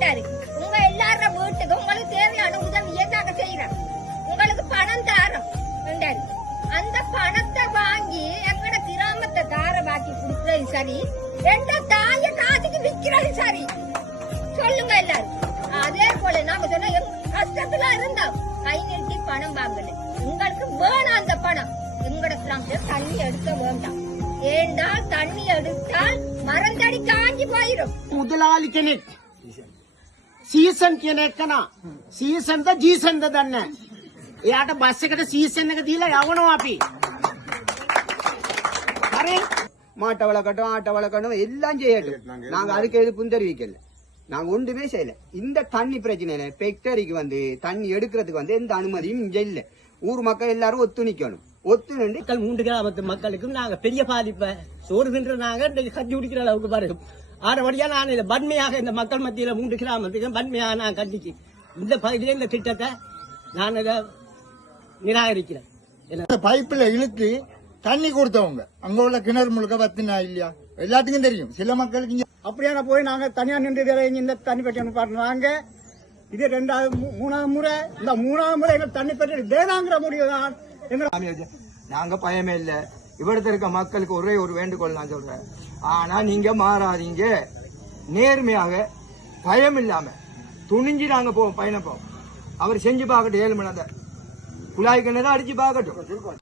கேட்டாரு. உங்க எல்லாரும் வீட்டுக்கு உங்களுக்கு தேவையான உதவியை நாங்க செய்யறோம், உங்களுக்கு பணம் தாரோம் என்றாரு. அந்த பணத்தை வாங்கி எங்கட கிராமத்தை தாரவாக்கி கொடுக்கறது சரி, எந்த தாய காசுக்கு விற்கிறது சரி? சொல்லுங்க எல்லாரும். அதே போல நாங்க சொன்ன கஷ்டத்துல இருந்தோம், கை நீட்டி பணம் வாங்கல. உங்களுக்கு வேணாம் அந்த பணம். எங்கட கிராமத்துல தண்ணி எடுக்க வேண்டாம். ஏண்டால் தண்ணி எடுத்தால் மரந்தடி காஞ்சி போயிடும். முதலாளி කෙනෙක් සීසන් කියන එකන සීසන්ද ජීසන්ද දන්නේ. එයාට බස් එකට සීසන් එක දීලා යවනවා අපි. හරි? மாட்டை வளர்க்கட்டும் ஆட்டை வளர்க்கட்டும் எல்லாம் செய்யட்டும். நாங்க அதுக்கு எதிர்ப்பும் தெரிவிக்கல. நாங்க ஒன்றுமே செய்யல. இந்த தண்ணி பிரச்சனையில ஃபேக்டரிக்கு தண்ணி எடுக்கிறதுக்கு எந்த அனுமதியும் இங்க இல்ல. ஊர் மக்கள் எல்லாரும் ஒத்து நிக்கணும். ஒத்து நின்று 3 கிராமத்து மக்களுக்கும் நாங்க பெரிய பாதிப்பை சோறு தின்ற நாங்க கட்டி குடிக்கிற அளவுக்கு பாருங்க. ஆனபடியா நான் இதை வன்மையாக இந்த மக்கள் மத்தியில 3 கிராமத்துக்கு வன்மையாக நான் கண்டிச்சு இந்த பகுதியில இந்த திட்டத்தை நான் இதை நிராகரிக்கிறேன். பைப்ல இழுத்து தண்ணி கொடுத்தவங்க அங்க உள்ள கிணறு முழுக்க வத்தினா இல்லையா எல்லாத்துக்கும் தெரியும். சில மக்களுக்கு அப்படியான போய் நாங்க தனியா நின்று இந்த தண்ணி பெற்று பாருங்க. இது 2வது 3வது முறை. இந்த 3வது முறை எங்க தண்ணி பெற்று வேணாங்கிற முடிவுதான். நாங்க பயமே இல்ல. இவ்விடத்துல இருக்க மக்களுக்கு ஒரே ஒரு வேண்டுகோள் நான் சொல்றேன். ஆனா நீங்க மாறாதீங்க. நேர்மையாக பயம் இல்லாம துணிஞ்சு நாங்க போவோம் பயணப்போம். அவர் செஞ்சு பார்க்கட்டும். 7 மணி நேரம் குழாய் கிணறு அடிச்சு பார்க்கட்டும்.